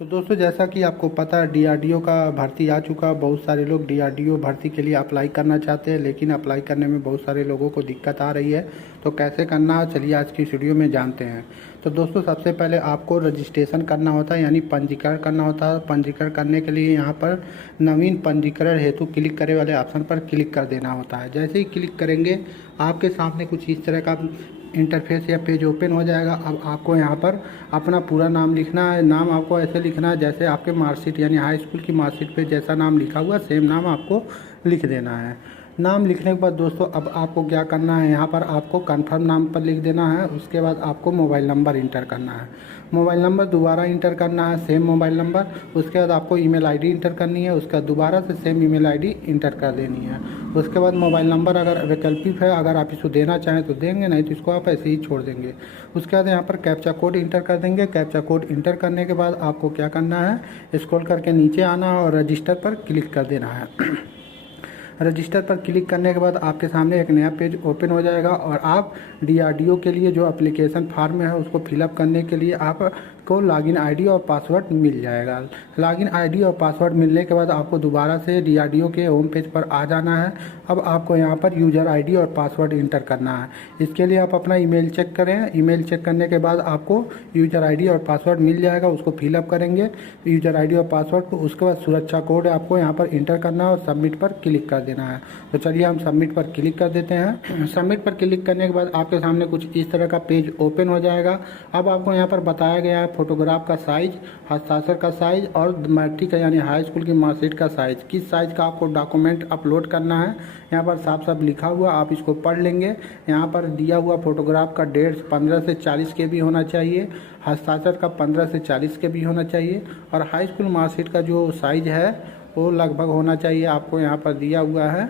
तो दोस्तों जैसा कि आपको पता है डीआरडीओ का भर्ती आ चुका। बहुत सारे लोग डीआरडीओ भर्ती के लिए अप्लाई करना चाहते हैं, लेकिन अप्लाई करने में बहुत सारे लोगों को दिक्कत आ रही है। तो कैसे करना है चलिए आज की इस वीडियो में जानते हैं। तो दोस्तों सबसे पहले आपको रजिस्ट्रेशन करना होता है, यानी पंजीकरण करना होता है। पंजीकरण करने के लिए यहाँ पर नवीन पंजीकरण हेतु क्लिक करे वाले ऑप्शन पर क्लिक कर देना होता है। जैसे ही क्लिक करेंगे आपके सामने कुछ इस तरह का इंटरफेस या पेज ओपन हो जाएगा। अब आपको यहाँ पर अपना पूरा नाम लिखना है। नाम आपको ऐसे लिखना है जैसे आपके मार्कशीट यानी हाई स्कूल की मार्कशीट पे जैसा नाम लिखा हुआ सेम नाम आपको लिख देना है। नाम लिखने के बाद दोस्तों अब आपको क्या करना है, यहाँ पर आपको कंफर्म नाम पर लिख देना है। उसके बाद आपको मोबाइल नंबर इंटर करना है। मोबाइल नंबर दोबारा इंटर करना है, सेम मोबाइल नंबर। उसके बाद आपको ईमेल आईडी इंटर करनी है, उसका दोबारा से सेम ईमेल आईडी इंटर कर देनी है। उसके बाद मोबाइल नंबर अगर वैकल्पिक है, अगर आप इसको देना चाहें तो देंगे, नहीं तो इसको आप ऐसे ही छोड़ देंगे। उसके बाद यहाँ पर कैप्चा कोड इंटर कर देंगे। कैप्चा कोड इंटर करने के बाद आपको क्या करना है, स्क्रॉल करके नीचे आना और रजिस्टर पर क्लिक कर देना है। रजिस्टर पर क्लिक करने के बाद आपके सामने एक नया पेज ओपन हो जाएगा और आप डीआरडीओ के लिए जो एप्लीकेशन फॉर्म है उसको फिलअप करने के लिए आपको लॉगिन आईडी और पासवर्ड मिल जाएगा। लॉगिन आईडी और पासवर्ड मिलने के बाद आपको दोबारा से डीआरडीओ के होम पेज पर आ जाना है। अब आपको यहाँ पर यूज़र आईडी और पासवर्ड इंटर करना है। इसके लिए आप अपना ईमेल चेक करें। ईमेल चेक करने के बाद आपको यूज़र आईडी और पासवर्ड मिल जाएगा, उसको फिलअप करेंगे यूज़र आईडी और पासवर्ड को। उसके बाद सुरक्षा कोड आपको यहाँ पर इंटर करना है और सबमिट पर क्लिक कर देना है। तो चलिए हम सबमिट पर क्लिक कर देते हैं। सबमिट पर क्लिक करने के बाद आपके सामने कुछ इस तरह का पेज ओपन हो जाएगा। अब आपको यहाँ पर बताया गया है फोटोग्राफ का साइज, हस्ताक्षर का साइज और मैट्रिक यानी हाई स्कूल की मार्कशीट का साइज, किस साइज का आपको डॉक्यूमेंट अपलोड करना है यहाँ पर साफ साफ लिखा हुआ, आप इसको पढ़ लेंगे। यहाँ पर दिया हुआ फोटोग्राफ का डेट 15 से 40 के भी होना चाहिए, हस्ताक्षर का 15 से 40 के भी होना चाहिए और हाई स्कूल मार्कशीट का जो साइज है वो लगभग होना चाहिए। आपको यहाँ पर दिया हुआ है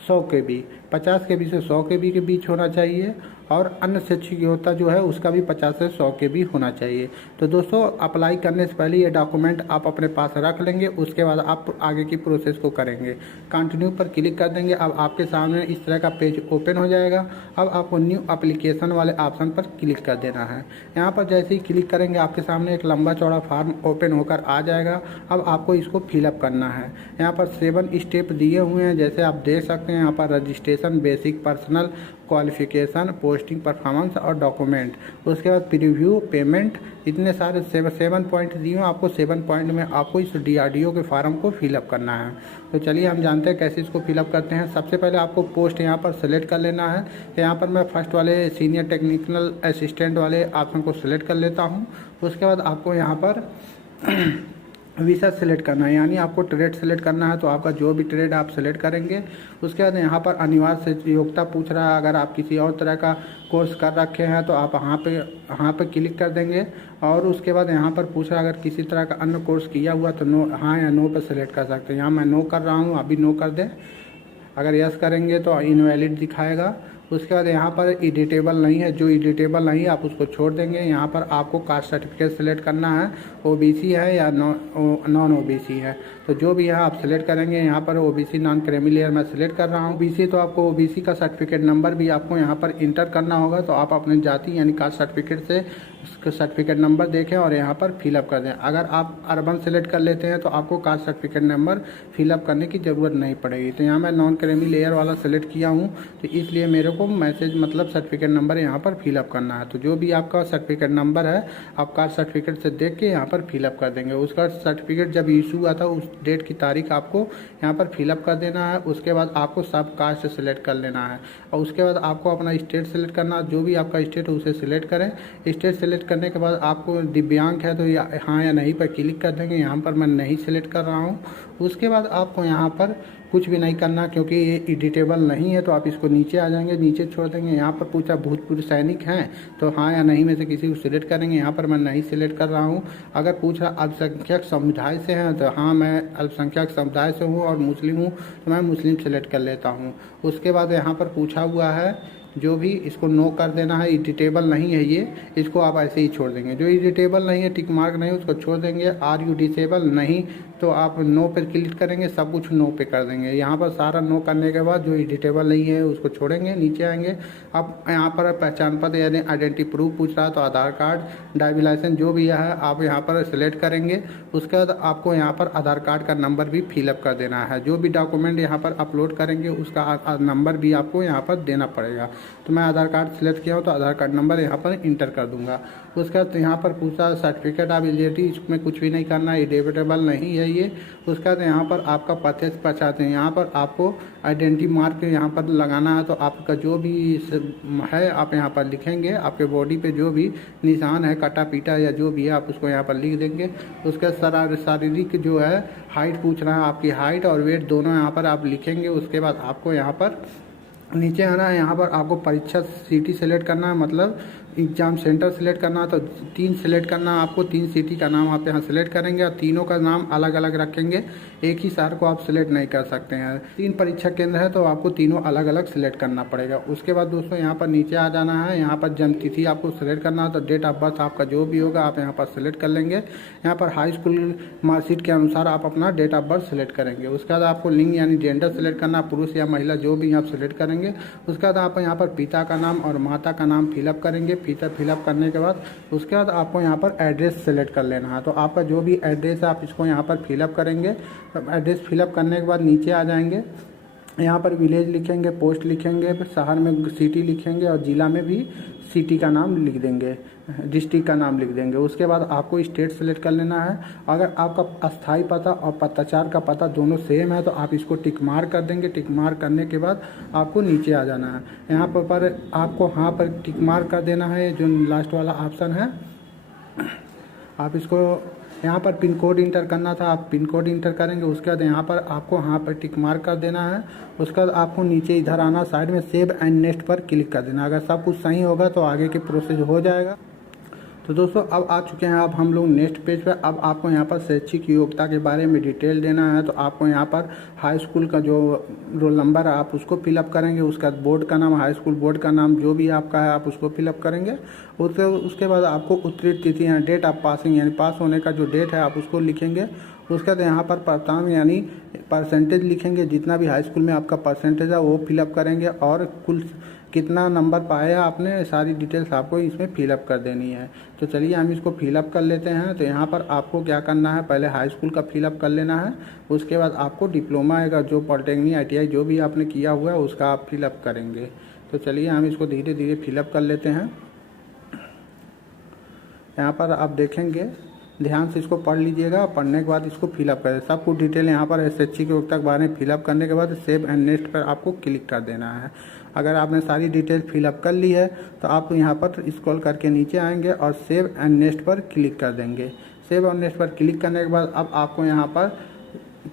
100 के बी, 50 के बी से 100 के बी के बीच होना चाहिए और अन्य शैक्षिक योग्यता जो है उसका भी 50 से 100 के बी होना चाहिए। तो दोस्तों अप्लाई करने से पहले ये डॉक्यूमेंट आप अपने पास रख लेंगे, उसके बाद आप आगे की प्रोसेस को करेंगे। कंटिन्यू पर क्लिक कर देंगे। अब आपके सामने इस तरह का पेज ओपन हो जाएगा। अब आपको न्यू एप्लीकेशन वाले ऑप्शन पर क्लिक कर देना है। यहाँ पर जैसे ही क्लिक करेंगे आपके सामने एक लंबा चौड़ा फॉर्म ओपन होकर आ जाएगा। अब आपको इसको फिलअप करना है। यहाँ पर 7 स्टेप दिए हुए हैं, जैसे आप देख सकते हैं। यहाँ पर registration, basic, personal, qualification, posting performance और डॉक्यूमेंट, उसके बाद प्रीव्यू, पेमेंट, इतने सारे 7 पॉइंट दिए हैं। आपको 7 पॉइंट में आपको इस डीआरडीओ के फॉर्म को फिलअप करना है। तो चलिए हम जानते हैं कैसे इसको फिलअप करते हैं। सबसे पहले आपको पोस्ट यहाँ पर सेलेक्ट कर लेना है। तो यहाँ पर मैं फर्स्ट वाले सीनियर टेक्निकल असिस्टेंट वाले ऑप्शन को सिलेक्ट कर लेता हूँ। उसके बाद आपको यहाँ पर विषय सेलेक्ट करना है, यानी आपको ट्रेड सेलेक्ट करना है। तो आपका जो भी ट्रेड आप सेलेक्ट करेंगे। उसके बाद यहाँ पर अनिवार्य योग्यता पूछ रहा है, अगर आप किसी और तरह का कोर्स कर रखे हैं तो आप यहाँ पे क्लिक कर देंगे। और उसके बाद यहाँ पर पूछ रहा है अगर किसी तरह का अन्य कोर्स किया हुआ तो नो, हाँ या नो पर सेलेक्ट कर सकते हैं। यहाँ मैं नो कर रहा हूँ, अभी नो कर दें। अगर यस करेंगे तो इनवैलिड दिखाएगा। उसके बाद यहाँ पर एडिटेबल नहीं है, जो एडिटेबल नहीं है आप उसको छोड़ देंगे। यहाँ पर आपको कास्ट सर्टिफिकेट सेलेक्ट करना है, ओबीसी है या नॉन ओबीसी है। तो जो भी यहाँ आप सेलेक्ट करेंगे, यहाँ पर ओबीसी नॉन क्रीमी लेयर मैं सेलेक्ट कर रहा हूँ। ओबीसी तो आपको ओबीसी का सर्टिफिकेट नंबर भी आपको यहाँ पर इंटर करना होगा। तो आप अपने जाति यानी कास्ट सर्टिफिकेट से सर्टिफिकेट नंबर देखें और यहाँ पर फिलअप कर दें। अगर आप अर्बन सेलेक्ट कर लेते हैं तो आपको कास्ट सर्टिफिकेट नंबर फिलअप करने की ज़रूरत नहीं पड़ेगी। तो यहाँ मैं नॉन क्रीमी लेयर वाला सेलेक्ट किया हूँ, तो इसलिए मेरे को मैसेज मतलब सर्टिफिकेट नंबर यहाँ पर फिलअप करना है। तो जो भी आपका सर्टिफिकेट नंबर है आप कास्ट सर्टिफिकेट से देख के यहाँ पर फिलअप कर देंगे। उसका सर्टिफिकेट जब इशू हुआ था उस डेट की तारीख आपको यहाँ पर फिलअप कर देना है। उसके बाद आपको सब कास्ट सेलेक्ट कर लेना है और उसके बाद आपको अपना स्टेट सेलेक्ट करना है। जो भी आपका स्टेट है उसे सिलेक्ट करें। स्टेट सेलेक्ट करने के बाद आपको दिव्यांग है तो हाँ या नहीं पर क्लिक कर देंगे। यहाँ पर मैं नहीं सेलेक्ट कर रहा हूँ। उसके बाद आपको यहाँ पर कुछ भी नहीं करना, क्योंकि ये एडिटेबल नहीं है। तो आप इसको नीचे आ जाएंगे, नीचे छोड़ देंगे। यहाँ पर पूछा भूतपूर्व सैनिक हैं तो हाँ या नहीं में से किसी को सिलेक्ट करेंगे। यहाँ पर मैं नहीं सिलेक्ट कर रहा हूँ। अगर पूछा अल्पसंख्यक समुदाय से हैं तो हाँ मैं अल्पसंख्यक समुदाय से हूँ और मुस्लिम हूँ तो मैं मुस्लिम सेलेक्ट कर लेता हूँ। उसके बाद यहाँ पर पूछा हुआ है जो भी इसको नो कर देना है, एडिटेबल नहीं है ये, इसको आप ऐसे ही छोड़ देंगे। जो एडिटेबल नहीं है, टिक मार्क नहीं है, उसको छोड़ देंगे। आर यू डिसेबल नहीं तो आप नो पर क्लिक करेंगे, सब कुछ नो पे कर देंगे। यहाँ पर सारा नो करने के बाद जो एडिटेबल नहीं है उसको छोड़ेंगे, नीचे आएंगे। अब यहाँ पर पहचान पत्र यानी आइडेंटिटी प्रूफ पूछ रहा है तो आधार कार्ड, ड्राइविंग लाइसेंस जो भी है आप यहाँ पर सिलेक्ट करेंगे। उसके बाद आपको यहाँ पर आधार कार्ड का नंबर भी फिलअप कर देना है। जो भी डॉक्यूमेंट यहाँ पर अपलोड करेंगे उसका नंबर भी आपको यहाँ पर देना पड़ेगा। तो मैं आधार कार्ड सिलेक्ट किया हूँ तो आधार कार्ड नंबर यहाँ पर इंटर कर दूंगा। उसके बाद यहाँ पर पूछा सर्टिफिकेट ऑफ एलिजिबिलिटी, इसमें कुछ भी नहीं करना है, एडिटेबल नहीं है ये। उसके बाद यहाँ पर आपका पते से पहचानते हैं, यहाँ पर आपको आइडेंटिटी मार्क यहाँ पर लगाना है। तो आपका जो भी है आप यहाँ पर लिखेंगे, आपके बॉडी पे जो भी निशान है कटा पीटा या जो भी है आप उसको यहाँ पर लिख देंगे। उसके शारीरिक जो है हाइट पूछ रहा है, आपकी हाइट और वेट दोनों यहाँ पर आप लिखेंगे। उसके बाद आपको यहाँ पर नीचे आना है, यहाँ पर आपको परीक्षा सिटी सेलेक्ट करना है, मतलब एग्ज़ाम सेंटर सेलेक्ट करना है। तो 3 सेलेक्ट करना है आपको, 3 सिटी का नाम आप यहाँ सेलेक्ट करेंगे और तीनों का नाम अलग अलग रखेंगे, एक ही शहर को आप सिलेक्ट नहीं कर सकते हैं। 3 परीक्षा केंद्र है तो आपको तीनों अलग अलग सिलेक्ट करना पड़ेगा। उसके बाद दोस्तों यहाँ पर नीचे आ जाना है, यहाँ पर जन्म तिथि आपको सिलेक्ट करना है। तो डेट ऑफ बर्थ आपका जो भी होगा आप यहाँ पर सिलेक्ट कर लेंगे। यहाँ पर हाई स्कूल मार्कशीट के अनुसार आप अपना डेट ऑफ बर्थ सिलेक्ट करेंगे। उसके बाद आपको लिंग यानी जेंडर सेलेक्ट करना, पुरुष या महिला जो भी आप सिलेक्ट करेंगे। उसके बाद आप यहाँ पर पिता का नाम और माता का नाम फिलअप करेंगे। फिलअप करने के बाद उसके बाद आपको यहाँ पर एड्रेस सेलेक्ट कर लेना है। तो आपका जो भी एड्रेस है आप इसको यहाँ पर फिलअप करेंगे। तो एड्रेस फिलअप करने के बाद नीचे आ जाएंगे, यहाँ पर विलेज लिखेंगे, पोस्ट लिखेंगे, शहर में सिटी लिखेंगे और ज़िला में भी सिटी का नाम लिख देंगे, डिस्ट्रिक्ट का नाम लिख देंगे। उसके बाद आपको स्टेट सेलेक्ट कर लेना है। अगर आपका अस्थाई पता और पत्राचार का पता दोनों सेम है तो आप इसको टिक मार्क कर देंगे। टिक मार्क करने के बाद आपको नीचे आ जाना है। यहाँ पर आपको हाँ पर टिक मार्क कर देना है, जो लास्ट वाला ऑप्शन है। आप इसको यहाँ पर पिन कोड इंटर करना था, आप पिन कोड इंटर करेंगे। उसके बाद यहाँ पर आपको हाँ पर टिक मार्क कर देना है। उसके बाद आपको नीचे इधर आना, साइड में सेव एंड नेक्स्ट पर क्लिक कर देना। अगर सब कुछ सही होगा तो आगे की प्रोसेस हो जाएगा। तो दोस्तों अब आ चुके हैं अब हम लोग नेक्स्ट पेज पर। अब आपको यहाँ पर शैक्षिक योग्यता के बारे में डिटेल देना है। तो आपको यहाँ पर हाई स्कूल का जो रोल नंबर है आप उसको फिलअप करेंगे। उसका बोर्ड का नाम, हाई स्कूल बोर्ड का नाम जो भी आपका है आप उसको फिलअप करेंगे। उसके बाद आपको उत्तीर्ण तिथि है, डेट ऑफ पासिंग यानी पास होने का जो डेट है आप उसको लिखेंगे। उसके बाद यहाँ पर प्राप्तांक यानी परसेंटेज लिखेंगे, जितना भी हाई स्कूल में आपका परसेंटेज है वो फिलअप करेंगे और कुल कितना नंबर पाया आपने, सारी डिटेल्स आपको इसमें फिलअप कर देनी है। तो चलिए हम इसको फिलअप कर लेते हैं। तो यहाँ पर आपको क्या करना है, पहले हाई स्कूल का फिलअप कर लेना है। उसके बाद आपको डिप्लोमा है जो पॉलिटेक्निक ITI जो भी आपने किया हुआ है उसका आप फिलअप करेंगे। तो चलिए हम इसको धीरे धीरे फिलअप कर लेते हैं। यहाँ पर आप देखेंगे, ध्यान से इसको पढ़ लीजिएगा। पढ़ने के बाद इसको फिलअप करें, सब कुछ डिटेल यहाँ पर शैक्षिक योग्यता के बारे में फिलअप करने के बाद सेव एंड नेक्स्ट पर आपको क्लिक कर देना है। अगर आपने सारी डिटेल फिलअप कर ली है तो आप यहाँ पर स्क्रॉल करके नीचे आएंगे और सेव एंड नेक्स्ट पर क्लिक कर देंगे। सेव एंड नेक्स्ट पर क्लिक करने के बाद अब आपको यहाँ पर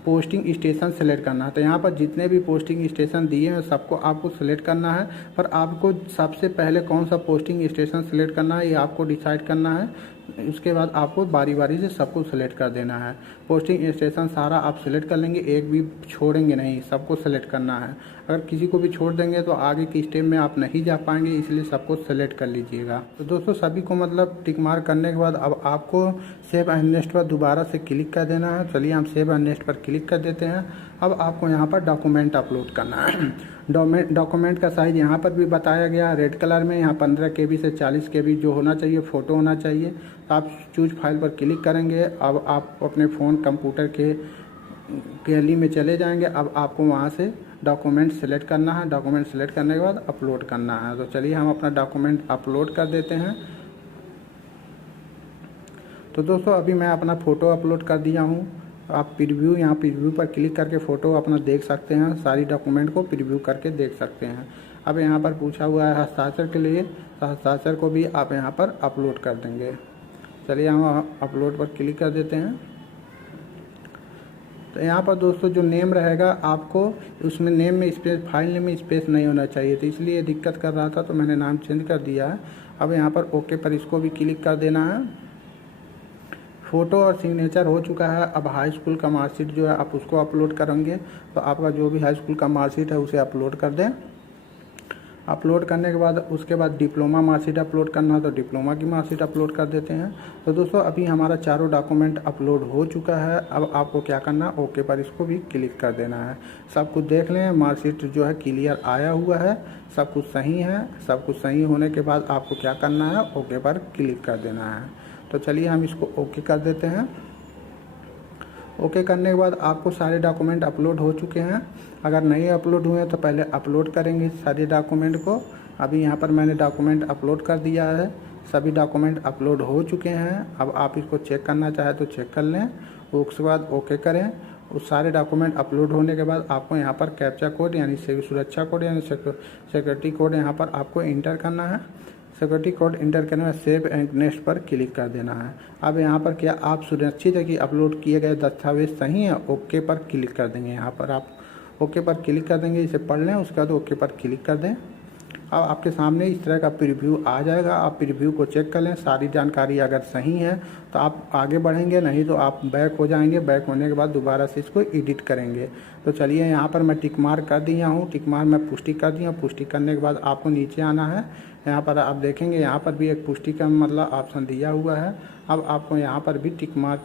पोस्टिंग स्टेशन सेलेक्ट करना है। तो यहाँ पर जितने भी पोस्टिंग स्टेशन दिए हैं सबको आपको सेलेक्ट करना है, पर आपको सबसे पहले कौन सा पोस्टिंग स्टेशन सेलेक्ट करना है ये आपको डिसाइड करना है। उसके बाद आपको बारी बारी से सबको सेलेक्ट कर देना है। पोस्टिंग स्टेशन सारा आप सेलेक्ट कर लेंगे, एक भी छोड़ेंगे नहीं, सबको सेलेक्ट करना है। अगर किसी को भी छोड़ देंगे तो आगे की स्टेप में आप नहीं जा पाएंगे, इसलिए सबको सेलेक्ट कर लीजिएगा। तो दोस्तों सभी को मतलब टिक मार्क करने के बाद अब आपको सेव एंड नेक्स्ट पर दोबारा से क्लिक कर देना है। चलिए हम सेव एंड नेक्स्ट पर क्लिक कर देते हैं। अब आपको यहाँ पर डॉक्यूमेंट अपलोड करना है। डॉक्यूमेंट का साइज़ यहाँ पर भी बताया गया रेड कलर में, यहाँ 15 KB से 40 KB जो होना चाहिए, फ़ोटो होना चाहिए। तो आप चूज फाइल पर क्लिक करेंगे। अब आप अपने फ़ोन कंप्यूटर के गैलरी में चले जाएंगे। अब आपको वहाँ से डॉक्यूमेंट सेलेक्ट करना है। डॉक्यूमेंट सेलेक्ट करने के बाद अपलोड करना है। तो चलिए हम अपना डॉक्यूमेंट अपलोड कर देते हैं। तो दोस्तों अभी मैं अपना फ़ोटो अपलोड कर दिया हूँ। आप प्रीव्यू, यहाँ प्रीव्यू पर क्लिक करके फ़ोटो अपना देख सकते हैं, सारी डॉक्यूमेंट को प्रीव्यू करके देख सकते हैं। अब यहाँ पर पूछा हुआ है हस्ताक्षर के लिए, तो हस्ताक्षर को भी आप यहाँ पर अपलोड कर देंगे। चलिए हम अपलोड पर क्लिक कर देते हैं। तो यहाँ पर दोस्तों जो नेम रहेगा आपको उसमें नेम में स्पेस, फाइल नेम में स्पेस नहीं होना चाहिए, तो इसलिए दिक्कत कर रहा था तो मैंने नाम चेंज कर दिया है। अब यहाँ पर ओके पर इसको भी क्लिक कर देना है। फ़ोटो और सिग्नेचर हो चुका है। अब हाई स्कूल का मार्कशीट जो है आप उसको अपलोड करेंगे। तो आपका जो भी हाई स्कूल का मार्कशीट है उसे अपलोड कर दें। अपलोड करने के बाद उसके बाद डिप्लोमा मार्कशीट अपलोड करना है तो डिप्लोमा की मार्कशीट अपलोड कर देते हैं। तो दोस्तों अभी हमारा चारों डॉक्यूमेंट अपलोड हो चुका है। अब आपको क्या करना है, ओके पर इसको भी क्लिक कर देना है। सब कुछ देख लें, मार्कशीट जो है क्लियर आया हुआ है, सब कुछ सही है। सब कुछ सही होने के बाद आपको क्या करना है, ओके पर क्लिक कर देना है। तो चलिए हम इसको ओके कर देते हैं। ओके करने के बाद आपको सारे डॉक्यूमेंट अपलोड हो चुके हैं। अगर नहीं अपलोड हुए तो पहले अपलोड करेंगे सारे डॉक्यूमेंट को। अभी यहाँ पर मैंने डॉक्यूमेंट अपलोड कर दिया है, सभी डॉक्यूमेंट अपलोड हो चुके हैं। अब आप इसको चेक करना चाहे तो चेक कर लें, उसके बाद ओके करें। उस सारे डॉक्यूमेंट अपलोड होने के बाद आपको यहाँ पर कैप्चा कोड यानी सुरक्षा कोड यानी सिक्योरिटी कोड यहाँ पर आपको इंटर करना है। सिक्योरिटी कोड इंटर करने में सेव एंड नेक्स्ट पर क्लिक कर देना है। अब यहाँ पर क्या आप सुनिश्चित है कि अपलोड किए गए दस्तावेज सही है, ओके पर क्लिक कर देंगे। यहाँ पर आप ओके पर क्लिक कर देंगे, इसे पढ़ लें, उसके बाद ओके पर क्लिक कर दें। अब आपके सामने इस तरह का प्रीव्यू आ जाएगा। आप प्रीव्यू को चेक कर लें, सारी जानकारी अगर सही है तो आप आगे बढ़ेंगे, नहीं तो आप बैक हो जाएंगे। बैक होने के बाद दोबारा से इसको एडिट करेंगे। तो चलिए यहाँ पर मैं टिक मार्क कर दिया हूँ, टिक मार्क मैं पुष्टि कर दिया। पुष्टि करने के बाद आपको नीचे आना है। यहाँ पर आप देखेंगे यहाँ पर भी एक पुष्टि का मतलब ऑप्शन दिया हुआ है। अब आपको यहाँ पर भी टिक मार्क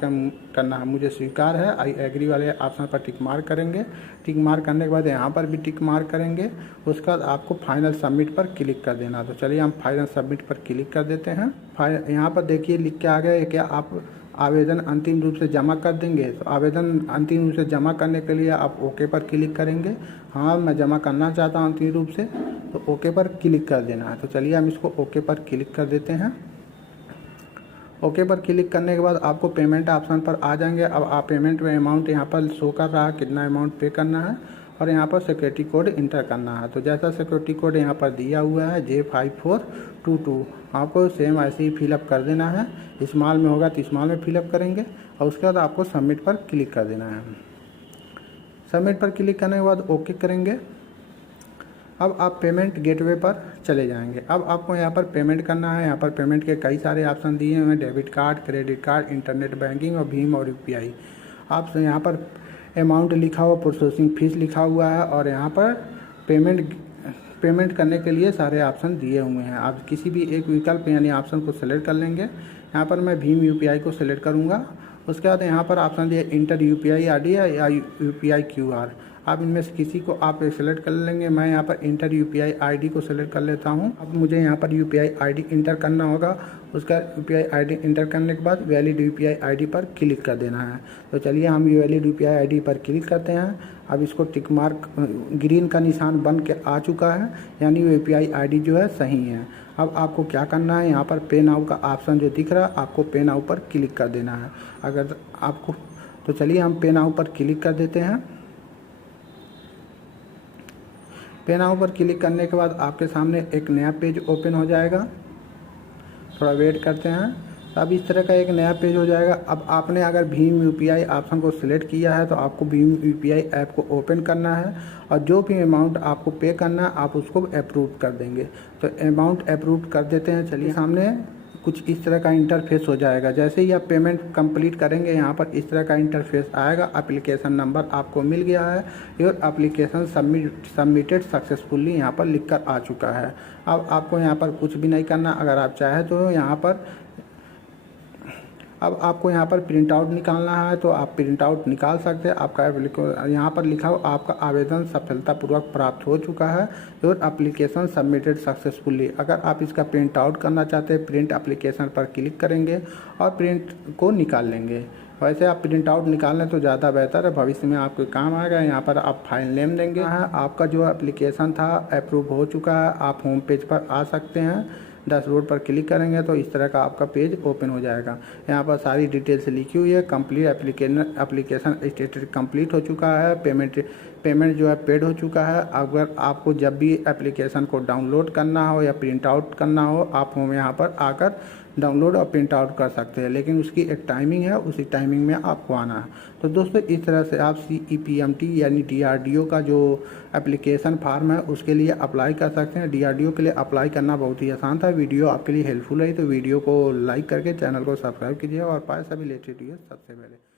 करना है, मुझे स्वीकार है, आई एग्री वाले ऑप्शन पर टिक मार्क करेंगे। टिक मार्क करने के बाद यहाँ पर भी टिक मार्क करेंगे। उसके बाद आपको फाइनल सबमिट पर क्लिक कर देना। तो चलिए हम फाइनल सबमिट पर क्लिक कर देते हैं। यहाँ पर देखिए लिख के आ गया है क्या आप आवेदन अंतिम रूप से जमा कर देंगे। तो आवेदन अंतिम रूप से जमा करने के लिए आप ओके पर क्लिक करेंगे। हाँ मैं जमा करना चाहता हूँ अंतिम रूप से, तो ओके पर क्लिक कर देना है। तो चलिए हम इसको ओके पर क्लिक कर देते हैं। ओके पर क्लिक करने के बाद आपको पेमेंट ऑप्शन पर आ जाएंगे। अब आप पेमेंट में अमाउंट यहाँ पर शो कर रहा है, कितना अमाउंट पे करना है, और यहाँ पर सिक्योरिटी कोड इंटर करना है। तो जैसा सिक्योरिटी कोड यहाँ पर दिया हुआ है J5422, आपको सेम ऐसे ही फिलअप कर देना है। स्मॉल में होगा तो स्मॉल में फिलअप करेंगे और उसके बाद आपको सबमिट पर क्लिक कर देना है। सबमिट पर क्लिक करने के बाद ओके करेंगे। अब आप पेमेंट गेटवे पर चले जाएंगे। अब आपको यहाँ पर पेमेंट करना है। यहाँ पर पेमेंट के कई सारे ऑप्शन दिए हुए हैं, debit card, credit card, internet banking और भीम और UPI। आप यहाँ पर अमाउंट लिखा हुआ, प्रोसेसिंग फीस लिखा हुआ है, और यहाँ पर पेमेंट करने के लिए सारे ऑप्शन दिए हुए हैं। आप किसी भी एक विकल्प यानी ऑप्शन को सेलेक्ट कर लेंगे। यहाँ पर मैं भीम UPI को सिलेक्ट करूँगा। उसके बाद यहाँ पर ऑप्शन दिया इंटर UPI ID या UPI QR। आप इनमें से किसी को आप सेलेक्ट कर लेंगे। मैं यहाँ पर इंटर UPI ID को सिलेक्ट कर लेता हूँ। अब मुझे यहाँ पर UPI ID इंटर करना होगा। उसका UPI ID इंटर करने के बाद वैलिड UPI ID पर क्लिक कर देना है। तो चलिए हम वैलिड UPI ID पर क्लिक करते हैं। अब इसको टिक मार्क ग्रीन का निशान बन के आ चुका है, यानी UPI ID जो है सही है। अब आपको क्या करना है, यहाँ पर पे नाउ का ऑप्शन जो दिख रहा है, आपको पे नाउ पर क्लिक कर देना है। अगर आपको तो चलिए हम पे नाउ पर क्लिक कर देते हैं। पे नाउ पर क्लिक करने के बाद आपके सामने एक नया पेज ओपन हो जाएगा। थोड़ा वेट करते हैं। अब इस तरह का एक नया पेज हो जाएगा। अब आपने अगर भीम UPI ऑप्शन को सिलेक्ट किया है तो आपको भीम UPI ऐप को ओपन करना है, और जो भी अमाउंट आपको पे करना है आप उसको अप्रूव कर देंगे। तो अमाउंट अप्रूव कर देते हैं। चलिए सामने कुछ इस तरह का इंटरफेस हो जाएगा। जैसे ही आप पेमेंट कंप्लीट करेंगे यहाँ पर इस तरह का इंटरफेस आएगा। एप्लीकेशन नंबर आपको मिल गया है, योर एप्लीकेशन सबमिटेड सक्सेसफुली यहाँ पर लिखकर आ चुका है। अब आपको यहाँ पर कुछ भी नहीं करना। अगर आप चाहें तो यहाँ पर अब आपको यहाँ पर प्रिंट आउट निकालना है तो आप प्रिंट आउट निकाल सकते हैं। आपका यहाँ पर लिखा हो आपका आवेदन सफलतापूर्वक प्राप्त हो चुका है, योर एप्लीकेशन सबमिटेड सक्सेसफुली। अगर आप इसका प्रिंट आउट करना चाहते हैं, प्रिंट एप्लीकेशन पर क्लिक करेंगे और प्रिंट को निकाल लेंगे। वैसे आप प्रिंट आउट निकाल लें तो ज़्यादा बेहतर है, भविष्य में आपके काम आएगा। यहाँ पर आप फाइल नेम देंगे। आपका जो एप्लीकेशन था अप्रूव हो चुका है। आप होम पेज पर आ सकते हैं। डैशबोर्ड पर क्लिक करेंगे तो इस तरह का आपका पेज ओपन हो जाएगा। यहाँ पर सारी डिटेल्स लिखी हुई है। कंप्लीट एप्लीकेशन स्टेटस कंप्लीट हो चुका है। पेमेंट जो है पेड हो चुका है। अगर आपको जब भी एप्लीकेशन को डाउनलोड करना हो या प्रिंट आउट करना हो, आप हम यहाँ पर आकर डाउनलोड और प्रिंट आउट कर सकते हैं, लेकिन उसकी एक टाइमिंग है, उसी टाइमिंग में आपको आना है। तो दोस्तों इस तरह से आप CEPMT यानी DRDO का जो एप्लीकेशन फॉर्म है उसके लिए अप्लाई कर सकते हैं। DRDO के लिए अप्लाई करना बहुत ही आसान था। वीडियो आपके लिए हेल्पफुल है तो वीडियो को लाइक करके चैनल को सब्सक्राइब कीजिए और पाए सभी लेटेस्ट वीडियो सबसे पहले।